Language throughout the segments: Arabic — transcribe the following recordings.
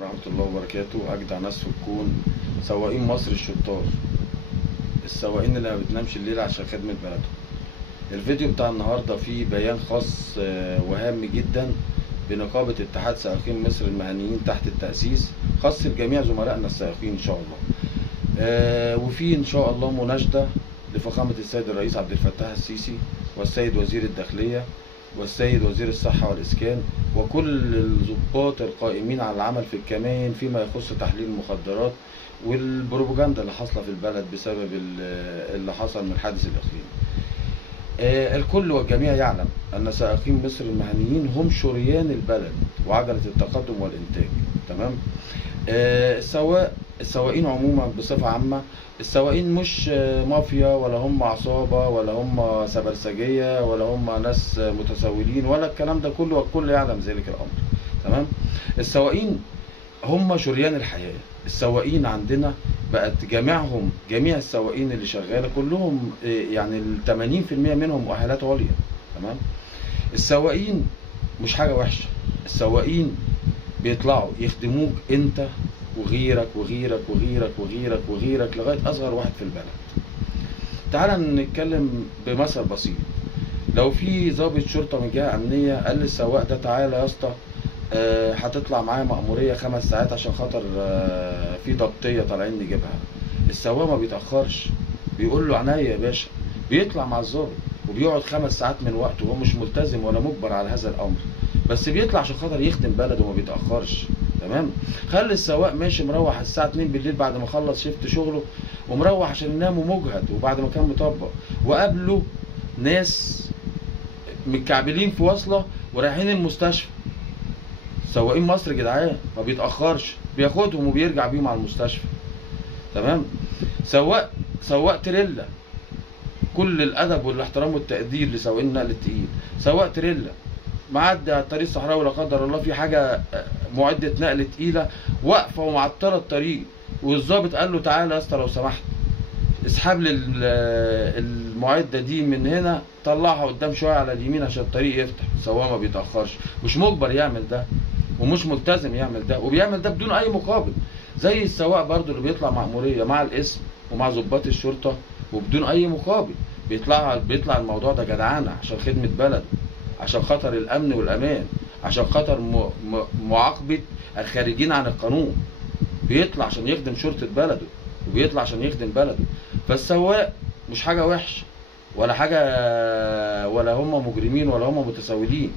ورحمة الله وبركاته. أجدع ناس في الكون سواقين مصر الشطار، السواقين اللي ما بتنامش الليل عشان خدمة بلدهم. الفيديو بتاع النهاردة فيه بيان خاص وهام جدا بنقابة اتحاد سائقين مصر المهنيين تحت التأسيس، خاص لجميع زملائنا السائقين إن شاء الله. وفي إن شاء الله مناشدة لفخامة السيد الرئيس عبد الفتاح السيسي والسيد وزير الداخلية والسيد وزير الصحة والإسكان وكل الضباط القائمين على العمل في الكمائن فيما يخص تحليل المخدرات والبروباجندا اللي حاصلة في البلد بسبب اللي حصل من الحادث الأخير. الكل والجميع يعلم أن سائقين مصر المهنيين هم شريان البلد وعجلة التقدم والإنتاج. تمام. السواقين عموما بصفة عامة، السواقين مش مافيا ولا هم عصابة ولا هم سبرسجية ولا هم ناس متسولين ولا الكلام ده كله، والكل يعلم ذلك الأمر. تمام. السواقين هم شريان الحياة. السواقين عندنا بقت جميع السواقين اللي شغالة كلهم يعني 80% منهم مؤهلات عليا. تمام. السواقين مش حاجة وحشة، السواقين بيطلعوا يخدموك انت وغيرك وغيرك وغيرك وغيرك وغيرك لغاية أصغر واحد في البلد. تعال نتكلم بمثل بسيط. لو في ضابط شرطة من جهة أمنية قال للسواق ده تعالى يا اسطى هتطلع معايا مأمورية 5 ساعات عشان خاطر في ضبطية طالعين نجيبها، السواق ما بيتأخرش، بيقول له عينيا يا باشا، بيطلع مع الضابط وبيقعد 5 ساعات من وقته، وهو مش ملتزم ولا مجبر على هذا الأمر، بس بيطلع عشان خاطر يخدم بلده وما بيتأخرش. تمام. خلي السواق ماشي مروح الساعة 2 بالليل بعد ما خلص شيفت شغله ومروح عشان ينام ومجهد وبعد ما كان مطبق، وقابله ناس متكعبلين في وصلة ورايحين المستشفى. سواقين مصر جدعان ما بيتأخرش، بياخدهم وبيرجع بيهم على المستشفى. تمام. سواق تريلا، كل الأدب والاحترام والتقدير لسواقين النقل التقيل. سواق تريلا معدي على الطريق الصحراوي لا قدر الله في حاجة معدة نقل تقيلة واقفة ومعطلة الطريق، والظابط قال له تعالى يا اسطى لو سمحت اسحب لي المعدة دي من هنا، طلعها قدام شوية على اليمين عشان الطريق يفتح. السواق ما بيتأخرش، مش مجبر يعمل ده ومش ملتزم يعمل ده، وبيعمل ده بدون أي مقابل. زي السواق برضو اللي بيطلع مأمورية مع الاسم ومع ضباط الشرطة وبدون أي مقابل، بيطلع الموضوع ده جدعانة عشان خدمة بلد، عشان خاطر الأمن والأمان، عشان خاطر معاقبة الخارجين عن القانون. بيطلع عشان يخدم شرطة بلده وبيطلع عشان يخدم بلده. فالسواق مش حاجة وحشة ولا حاجة ولا هم مجرمين ولا هم متسولين.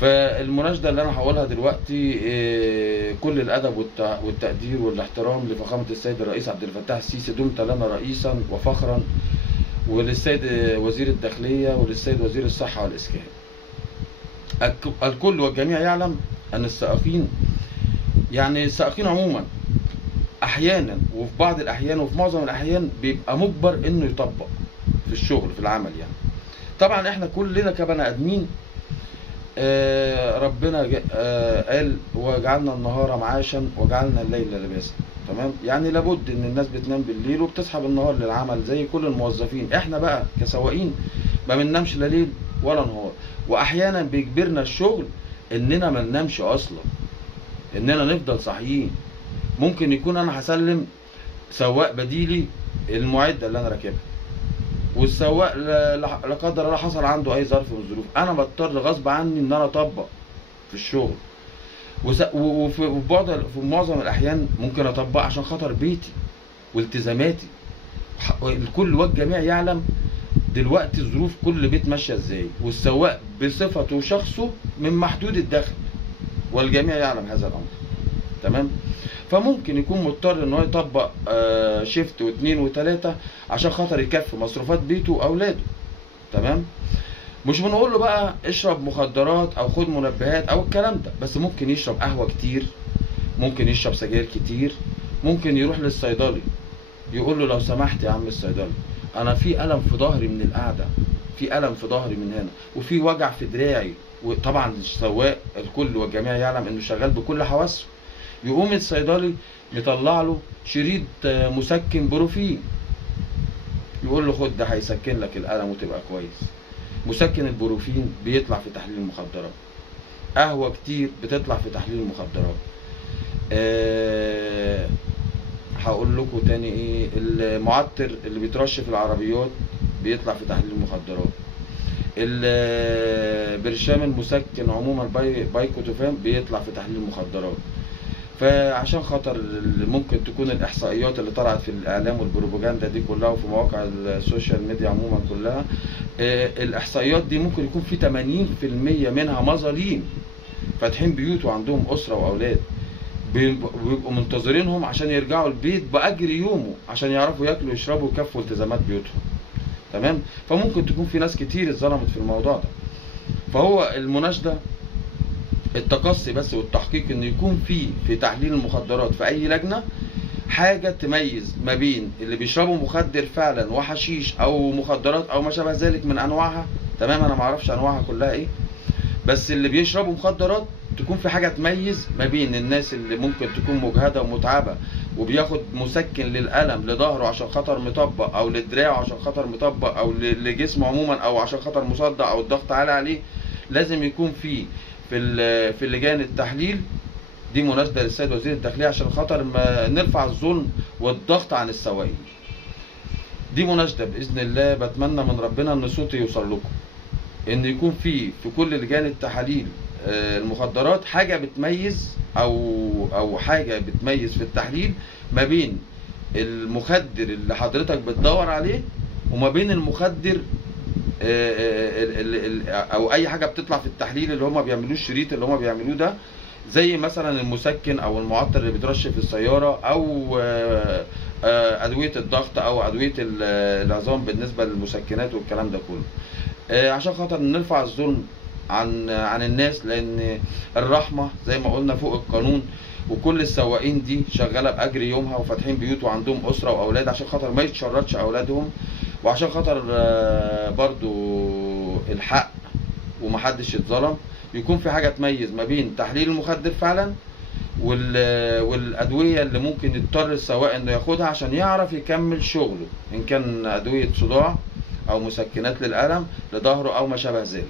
فالمناشدة اللي أنا هقولها دلوقتي كل الأدب والتقدير والاحترام لفخامة السيد الرئيس عبد الفتاح السيسي، دمت لنا رئيسا وفخرا، وللسيد وزير الداخلية وللسيد وزير الصحة والإسكان. الكل والجميع يعلم أن السائقين عموما أحيانا وفي بعض الأحيان وفي معظم الأحيان بيبقى مجبر إنه يطبق في الشغل في العمل. يعني طبعا إحنا كلنا كبني آدمين ربنا قال وجعلنا النهار معاشا وجعلنا الليل لباسا. تمام. يعني لابد ان الناس بتنام بالليل وبتصحى بالنهار للعمل زي كل الموظفين. احنا بقى كسواقين ما بننامش لا ليل ولا نهار، واحيانا بيجبرنا الشغل اننا ما ننامش اصلا، اننا نفضل صاحيين. ممكن يكون انا هسلم سواق بديلي المعدة اللي انا راكبها، والسواق لا قدر الله حصل عنده اي ظرف من الظروف، انا بضطر غصب عني ان انا اطبق في الشغل. وفي معظم الاحيان ممكن اطبق عشان خاطر بيتي والتزاماتي. الكل والجميع يعلم دلوقتي ظروف كل بيت ماشيه ازاي، والسواق بصفته وشخصه من محدود الدخل، والجميع يعلم هذا الامر. تمام. فممكن يكون مضطر ان هو يطبق شيفت واثنين وثلاثة عشان خاطر يكفي مصروفات بيته واولاده. تمام. مش بنقول له بقى اشرب مخدرات او خد منبهات او الكلام ده، بس ممكن يشرب قهوة كتير، ممكن يشرب سجاير كتير، ممكن يروح للصيدلي يقول له لو سمحت يا عم الصيدلي انا في الم في ظهري من القعده، في الم في ظهري من هنا، وفي وجع في دراعي. وطبعا السواق الكل والجميع يعلم انه شغال بكل حواسه. يقوم الصيدلي يطلع له شريط مسكن بروفين، يقول له خد ده هيسكن لك الالم وتبقى كويس. مسكن البروفين بيطلع في تحليل المخدرات. قهوة كتير بتطلع في تحليل المخدرات. هقول لكم تاني ايه، المعطر اللي بيترش في العربيات بيطلع في تحليل المخدرات. البرشام المسكن عموما بايكوتوفان بيطلع في تحليل المخدرات. فعشان خاطر ممكن تكون الاحصائيات اللي طلعت في الاعلام والبروباجندا دي كلها وفي مواقع السوشيال ميديا عموما كلها، الاحصائيات دي ممكن يكون في 80% منها مظاليم فاتحين بيوت وعندهم اسره واولاد، بيبقوا منتظرينهم عشان يرجعوا البيت باجر يومه عشان يعرفوا ياكلوا ويشربوا ويكفوا التزامات بيوتهم. تمام. فممكن تكون في ناس كتير اتظلمت في الموضوع ده. فهو المناشده التقصي بس والتحقيق ان يكون في تحليل المخدرات في اي لجنه حاجه تميز ما بين اللي بيشربوا مخدر فعلا وحشيش او مخدرات او ما شابه ذلك من انواعها. تمام. انا ما اعرفش انواعها كلها ايه، بس اللي بيشربوا مخدرات تكون في حاجه تميز ما بين الناس اللي ممكن تكون مجهده ومتعبه وبياخد مسكن للالم لظهره عشان خاطر مطبق، او لدراعه عشان خاطر مطبق، او لجسمه عموما، او عشان خاطر مصدع او الضغط عالي عليه. لازم يكون في اللجان التحليل دي مناشده للسيد وزير الداخليه عشان خاطر ما نرفع الظلم والضغط عن السواقين. دي مناشده باذن الله، بتمنى من ربنا ان صوتي يوصل لكم، ان يكون في كل لجان التحاليل المخدرات حاجه بتميز او حاجه بتميز في التحليل ما بين المخدر اللي حضرتك بتدور عليه وما بين المخدر او اي حاجه بتطلع في التحليل اللي هم بيعملوه، الشريط اللي هم بيعملوه ده، زي مثلا المسكن او المعطر اللي بيترش في السياره، او ادويه الضغط او ادويه العظام بالنسبه للمسكنات والكلام ده كله، عشان خاطر نرفع الظلم عن الناس، لان الرحمه زي ما قلنا فوق القانون. وكل السواقين دي شغاله باجر يومها وفاتحين بيوت وعندهم اسره واولاد عشان خاطر ما يتشردش اولادهم، وعشان خاطر برضو الحق ومحدش يتظلم. يكون في حاجه تميز ما بين تحليل المخدر فعلا والادويه اللي ممكن يضطر السواق انه ياخدها عشان يعرف يكمل شغله، ان كان ادويه صداع او مسكنات للالم لظهره او ما شابه ذلك.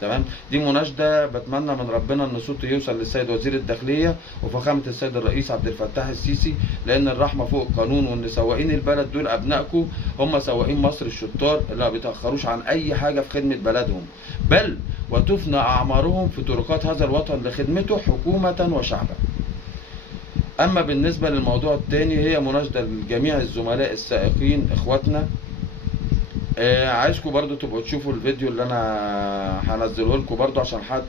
تمام. دي مناشده بتمنى من ربنا ان صوتي يوصل للسيد وزير الداخليه وفخامه السيد الرئيس عبد الفتاح السيسي، لان الرحمه فوق القانون، وان سواقين البلد دول ابنائكم هم سواقين مصر الشطار اللي ما بيتاخروش عن اي حاجه في خدمه بلدهم، بل وتفنى اعمارهم في طرقات هذا الوطن لخدمته حكومه وشعبا. اما بالنسبه للموضوع الثاني، هي مناشده لجميع الزملاء السائقين اخواتنا. عايزكم برضو تبقوا تشوفوا الفيديو اللي انا هنزله لكم برضو عشان حد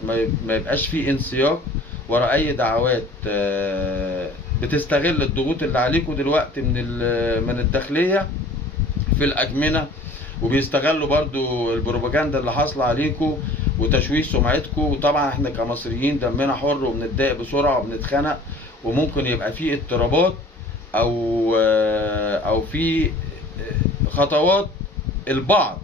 ما يبقاش فيه انسياق ورا اي دعوات بتستغل الضغوط اللي عليكم دلوقتي من الداخليه في الاجمنه، وبيستغلوا برضو البروباجندا اللي حاصله عليكم وتشويه سمعتكم. وطبعا احنا كمصريين دمنا حر وبنتضايق بسرعه وبنتخنق، وممكن يبقى فيه اضطرابات او في خطوات البعض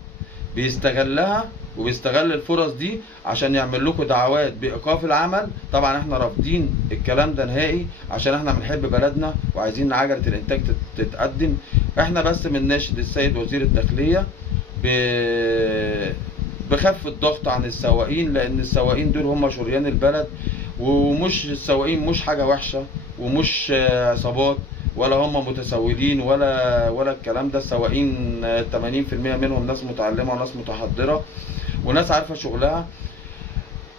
بيستغلها وبيستغل الفرص دي عشان يعمل لكم دعوات بايقاف العمل. طبعا احنا رافضين الكلام ده نهائي، عشان احنا بنحب بلدنا وعايزين عجله الانتاج تتقدم. احنا بس بنناشد السيد وزير الداخليه بخف الضغط عن السواقين، لان السواقين دول هم شريان البلد، ومش السواقين مش حاجه وحشه ومش عصابات ولا هم متسولين ولا الكلام ده. السواقين 80% منهم ناس متعلمه وناس متحضره وناس عارفه شغلها.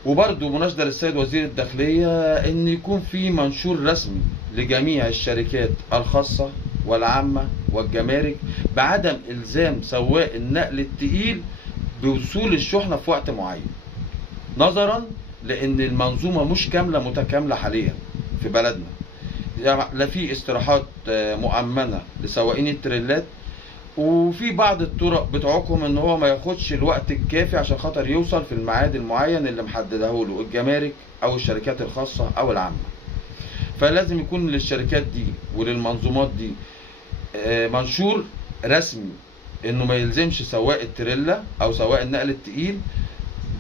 وبرده مناشده للسيد وزير الداخليه ان يكون في منشور رسمي لجميع الشركات الخاصه والعامه والجمارك بعدم الزام سواق النقل الثقيل بوصول الشحنه في وقت معين، نظرا لان المنظومه مش كامله متكامله حاليا في بلدنا. لا في استراحات مؤمنه لسواقين التريلات، وفي بعض الطرق بتعوقهم ان هو ما ياخدش الوقت الكافي عشان خاطر يوصل في الميعاد المعين اللي محدده له الجمارك او الشركات الخاصه او العامه. فلازم يكون للشركات دي وللمنظومات دي منشور رسمي انه ما يلزمش سواق التريلا او سواق النقل الثقيل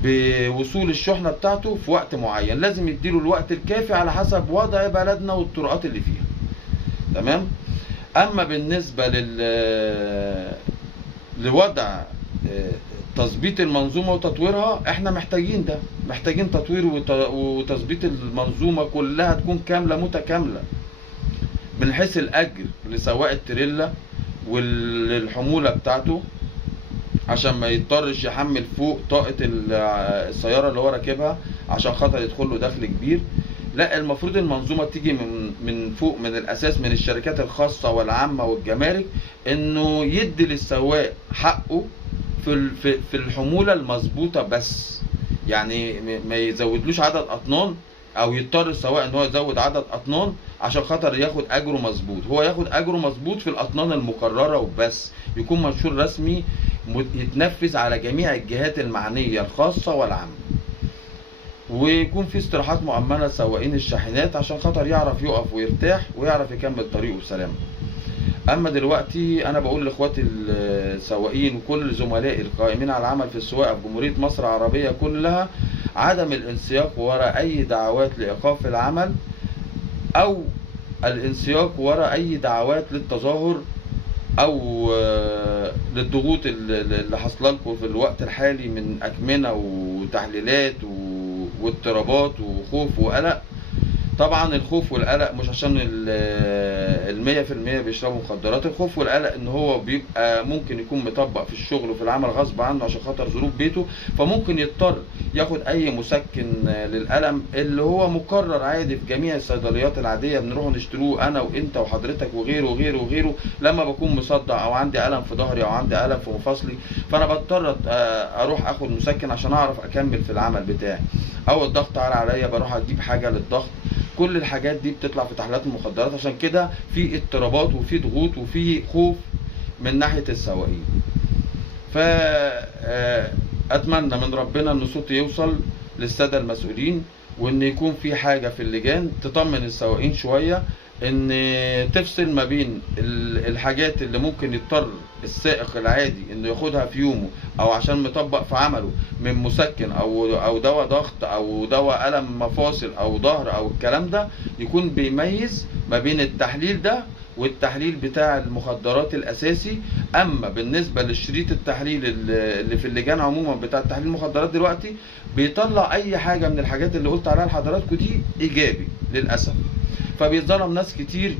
بوصول الشحنه بتاعته في وقت معين، لازم يديله الوقت الكافي على حسب وضع بلدنا والطرقات اللي فيها. تمام. اما بالنسبه لوضع تظبيط المنظومة وتطويرها، احنا محتاجين ده، محتاجين تطوير وتظبيط المنظومة كلها تكون كاملة متكاملة، من حيث الأجر لسواق التريلا والحمولة بتاعته، عشان ما يضطرش يحمل فوق طاقة السيارة اللي هو راكبها عشان خاطر يدخل له دخل كبير. لا، المفروض المنظومة تيجي من فوق، من الأساس، من الشركات الخاصة والعامة والجمارك، إنه يدي للسواق حقه في الحمولة المظبوطة بس. يعني ما يزودلوش عدد أطنان، أو يضطر السواق إن هو يزود عدد أطنان عشان خاطر ياخد أجره مظبوط. هو ياخد أجره مظبوط في الأطنان المقررة وبس، يكون منشور رسمي يتنفذ على جميع الجهات المعنية الخاصة والعامة، ويكون في استراحات مؤمنة لسواقين الشاحنات عشان خاطر يعرف يقف ويرتاح ويعرف يكمل طريقه بسلامة. اما دلوقتي انا بقول لاخواتي السواقين وكل زملائي القائمين على العمل في السواقه في جمهوريه مصر العربيه كلها، عدم الانسياق وراء اي دعوات لايقاف العمل، او الانسياق وراء اي دعوات للتظاهر او للضغوط اللي حصل لكم في الوقت الحالي من اكمنه وتحليلات واضطرابات وخوف وقلق. طبعا الخوف والقلق مش عشان 100% بيشربوا مخدرات، الخوف والقلق ان هو بيبقى ممكن يكون مطبق في الشغل وفي العمل غصب عنه عشان خاطر ظروف بيته، فممكن يضطر ياخد اي مسكن للألم اللي هو مقرر عادي في جميع الصيدليات العادية، بنروح نشتروه انا وانت وحضرتك وغيره وغيره وغيره لما بكون مصدع او عندي ألم في ظهري او عندي ألم في مفاصلي، فانا بضطر اروح اخد مسكن عشان اعرف اكمل في العمل بتاعي. او الضغط عالي عليا بروح اجيب حاجة للضغط. كل الحاجات دي بتطلع في تحليلات المخدرات، عشان كده في اضطرابات وفي ضغوط وفي خوف من ناحية السواقين. فأتمنى من ربنا ان صوتي يوصل للسادة المسؤولين، وان يكون في حاجة في اللجان تطمن السواقين شوية، ان تفصل ما بين الحاجات اللي ممكن يضطر السائق العادي انه ياخدها في يومه او عشان مطبق في عمله من مسكن او دواء ضغط او دواء الم مفاصل او ظهر او الكلام ده، يكون بيميز ما بين التحليل ده والتحليل بتاع المخدرات الاساسي. اما بالنسبه للشريط التحليل اللي في اللجان عموما بتاع تحليل المخدرات دلوقتي، بيطلع اي حاجه من الحاجات اللي قلت عليها لحضراتكم دي ايجابي للاسف، فبيظلم ناس كتير.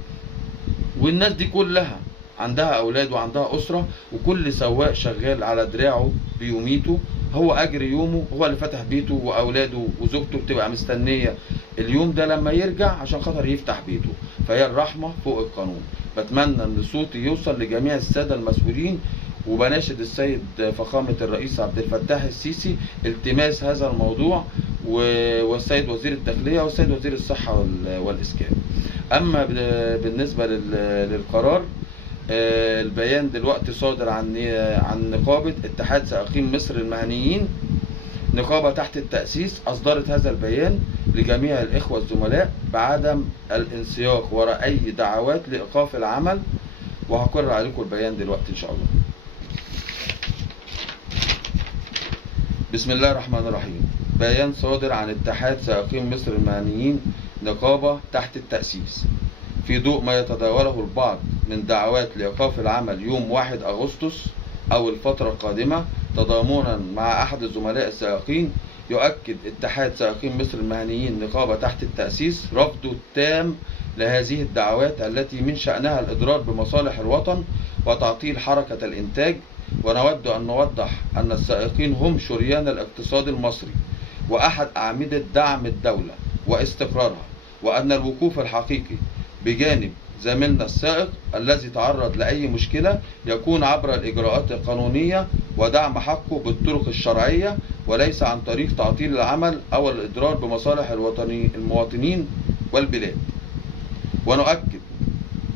والناس دي كلها عندها اولاد وعندها اسره، وكل سواق شغال على دراعه بيوميته، هو اجر يومه، هو اللي فتح بيته واولاده وزوجته بتبقى مستنيه اليوم ده لما يرجع عشان خاطر يفتح بيته، فهي الرحمه فوق القانون. بتمنى ان صوتي يوصل لجميع الساده المسؤولين، وبناشد السيد فخامه الرئيس عبد الفتاح السيسي التماس هذا الموضوع، والسيد وزير الداخليه والسيد وزير الصحه والاسكان. اما بالنسبه للقرار، البيان دلوقتي صادر عن نقابه اتحاد سائقين مصر المهنيين، نقابه تحت التاسيس، اصدرت هذا البيان لجميع الاخوه الزملاء بعدم الانسياق وراء اي دعوات لايقاف العمل، وهقرر عليكم البيان دلوقتي ان شاء الله. بسم الله الرحمن الرحيم. بيان صادر عن اتحاد سائقين مصر المهنيين، نقابة تحت التأسيس، في ضوء ما يتداوله البعض من دعوات لإيقاف العمل يوم 1 أغسطس أو الفترة القادمة تضامنا مع أحد الزملاء السائقين، يؤكد اتحاد سائقين مصر المهنيين نقابة تحت التأسيس رفضه التام لهذه الدعوات التي من شأنها الإضرار بمصالح الوطن وتعطيل حركة الإنتاج. ونود أن نوضح أن السائقين هم شريان الاقتصاد المصري وأحد أعمدة دعم الدولة واستقرارها، وأن الوقوف الحقيقي بجانب زميلنا السائق الذي تعرض لأي مشكلة يكون عبر الإجراءات القانونية ودعم حقه بالطرق الشرعية، وليس عن طريق تعطيل العمل أو الإضرار بمصالح المواطنين والبلاد. ونؤكد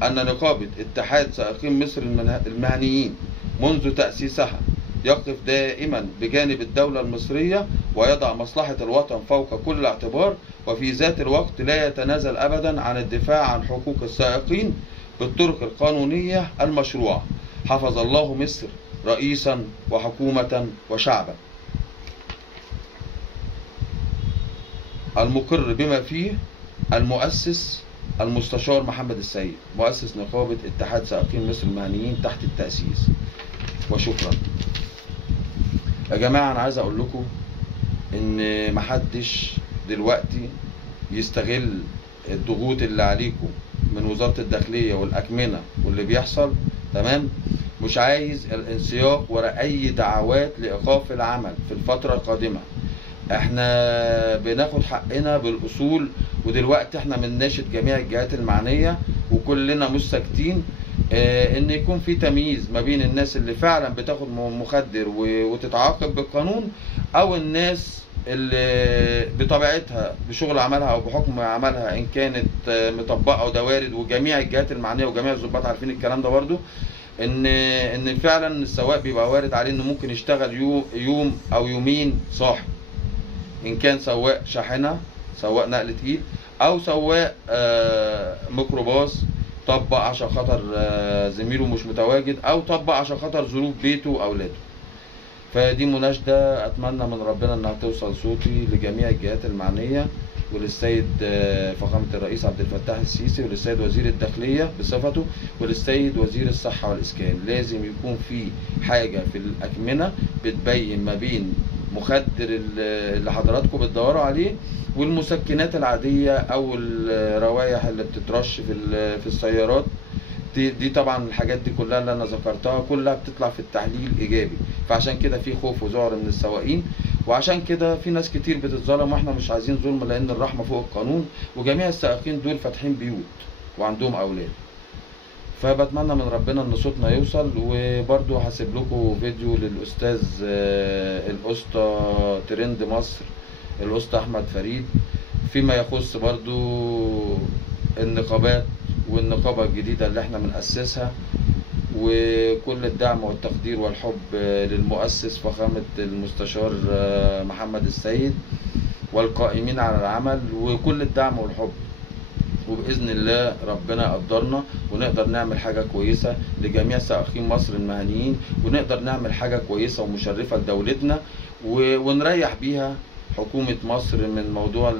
أن نقابة اتحاد سائقين مصر المهنيين منذ تأسيسها يقف دائما بجانب الدولة المصرية ويضع مصلحة الوطن فوق كل اعتبار، وفي ذات الوقت لا يتنازل أبدا عن الدفاع عن حقوق السائقين بالطرق القانونية المشروعة. حفظ الله مصر رئيسا وحكومة وشعبا. المقر بما فيه المؤسس المستشار محمد السيد، مؤسس نقابة اتحاد سائقين مصر المهنيين تحت التأسيس. وشكرا. يا جماعة أنا عايز أقول لكم إن محدش دلوقتي يستغل الضغوط اللي عليكم من وزارة الداخلية والأكمنة واللي بيحصل، تمام؟ مش عايز الانسياق ورا أي دعوات لإيقاف العمل في الفترة القادمة. احنا بناخد حقنا بالأصول، ودلوقتي احنا بنناشد جميع الجهات المعنية وكلنا مش ساكتين، ان يكون في تمييز ما بين الناس اللي فعلا بتاخد مخدر وتتعاقب بالقانون، او الناس اللي بطبيعتها بشغل عملها او بحكم عملها ان كانت مطبقه، وده وارد، وجميع الجهات المعنيه وجميع الضباط عارفين الكلام ده برضو، ان فعلا السواق بيبقى وارد عليه انه ممكن يشتغل يوم او يومين صاحي، ان كان سواق شاحنه، سواق نقل تقيل، او سواق ميكروباص طبق عشان خاطر زميله مش متواجد، او طبق عشان خاطر ظروف بيته واولاده. فدي مناشدة أتمنى من ربنا إنها توصل صوتي لجميع الجهات المعنية، وللسيد فخامة الرئيس عبد الفتاح السيسي، وللسيد وزير الداخلية بصفته، وللسيد وزير الصحة والإسكان. لازم يكون في حاجة في الأكمنة بتبين ما بين مخدر اللي حضراتكم بتدوروا عليه والمسكنات العادية أو الروائح اللي بتترش في السيارات. دي طبعا الحاجات دي كلها اللي انا ذكرتها كلها بتطلع في التحليل ايجابي، فعشان كده في خوف وذعر من السواقين، وعشان كده في ناس كتير بتتظلم، واحنا مش عايزين ظلم لان الرحمه فوق القانون، وجميع السائقين دول فاتحين بيوت وعندهم اولاد. فبتمنى من ربنا ان صوتنا يوصل. وبرضو هسيب لكم فيديو للاستاذ الاسطى ترند مصر الاسطى احمد فريد فيما يخص برضو النقابات والنقابة الجديدة اللي احنا بنأسسها، وكل الدعم والتقدير والحب للمؤسس فخامة المستشار محمد السيد والقائمين على العمل، وكل الدعم والحب. وبإذن الله ربنا يقدرنا ونقدر نعمل حاجة كويسة لجميع سائقين مصر المهنيين، ونقدر نعمل حاجة كويسة ومشرفة لدولتنا، ونريح بيها حكومة مصر من موضوع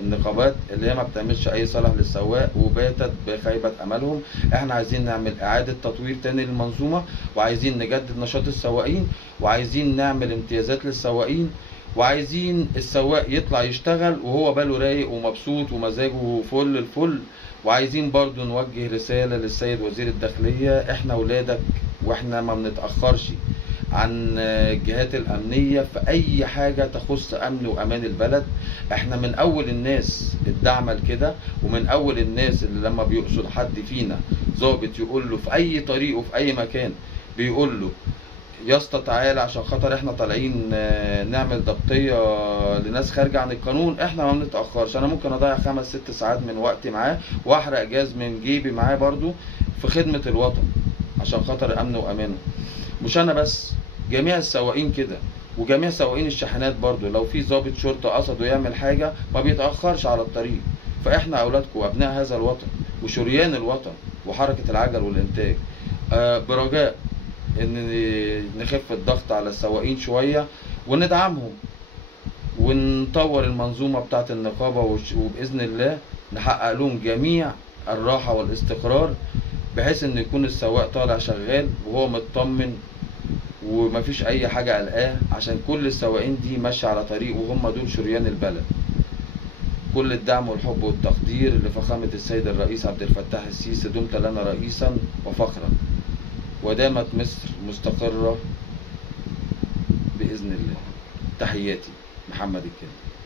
النقابات اللي هي ما بتعملش اي صالح للسواق وباتت بخيبة املهم. احنا عايزين نعمل اعادة تطوير تاني للمنظومة، وعايزين نجدد نشاط السواقين، وعايزين نعمل امتيازات للسواقين، وعايزين السواق يطلع يشتغل وهو باله رايق ومبسوط ومزاجه فل الفل. وعايزين برضو نوجه رسالة للسيد وزير الداخلية، احنا ولادك واحنا ما بنتأخرش عن الجهات الأمنية في أي حاجة تخص أمن وأمان البلد. احنا من أول الناس الداعمة لكده، ومن أول الناس اللي لما بيقصد حد فينا ضابط يقول له في أي طريق وفي أي مكان، بيقول له يا اسطى تعالى عشان خاطر احنا طالعين نعمل ضبطية لناس خارجة عن القانون، احنا ما بنتأخرش. انا ممكن اضيع 5-6 ساعات من وقتي معاه واحرق جاز من جيبي معاه برضو في خدمة الوطن عشان خاطر امنه وامانه. مش انا بس، جميع السواقين كده، وجميع سواقين الشاحنات برضو. لو في ضابط شرطة قصده يعمل حاجة ما بيتأخرش على الطريق. فاحنا اولادكم وابناء هذا الوطن وشريان الوطن وحركة العجل والانتاج، برجاء ان نخف الضغط على السواقين شوية وندعمهم ونطور المنظومة بتاعة النقابة، وبإذن الله نحقق لهم جميع الراحة والاستقرار، بحيث ان يكون السواق طالع شغال وهو مطمن ومفيش اي حاجة قلقاه، عشان كل السواقين دي ماشية على طريق وهم دول شريان البلد. كل الدعم والحب والتقدير لفخامة السيد الرئيس عبد الفتاح السيسي، دمت لنا رئيسا وفخرا، ودامت مصر مستقرة بإذن الله. تحياتي، محمد الكامل.